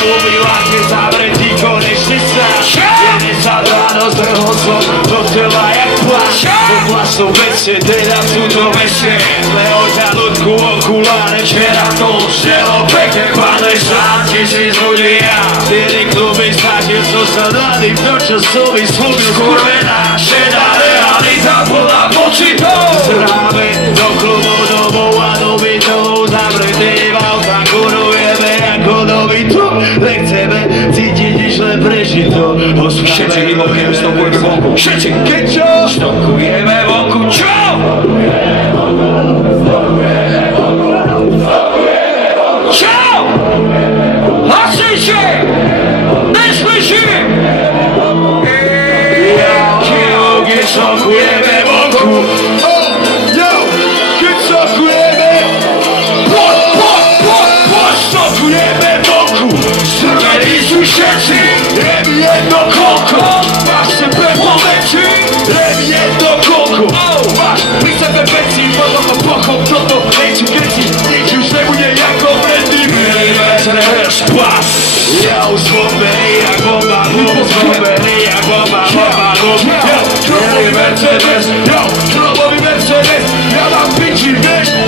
Ubila keď zavretý konečný snáš. Jede sa ráno zdrhol som do tela jak pláš. Oblasť sú večne, teda sú to večne. Zlého žalúdku, okuláre, včera to želo pekne. Pane sám, tisíc ľudí ja. Vtedy kluby snažil som sa nadiť to, čo som mi slúbil. Skurvená, šedá realita plná počitov. Zráme do klubov, domov a do bytov. Zavretý v autách, kurujeme ako do bytov. Nechceme cítiť nič len prežito. Všetci mimochodem stopujeme vonku. Všetci! Keď čo? Stopujeme vonku. Čo? Čo? Hlasíte? Neslyším? Keď stopujeme vonku. Keď stopujeme. Stopujeme vonku. Strvení sú všetci. Je mi jedno koľko. Máš sebe pomeči. Je mi jedno koľko. Máš pri sebe veci. Potom to pochop toto. Nechci keci. Nič už nebude ako predtým. Neverš pas. Ja už zlomený jak bomba. Zlomený jak bomba. Bielý Mercedes. Krobový Mercedes. Ja mám piči, vieš.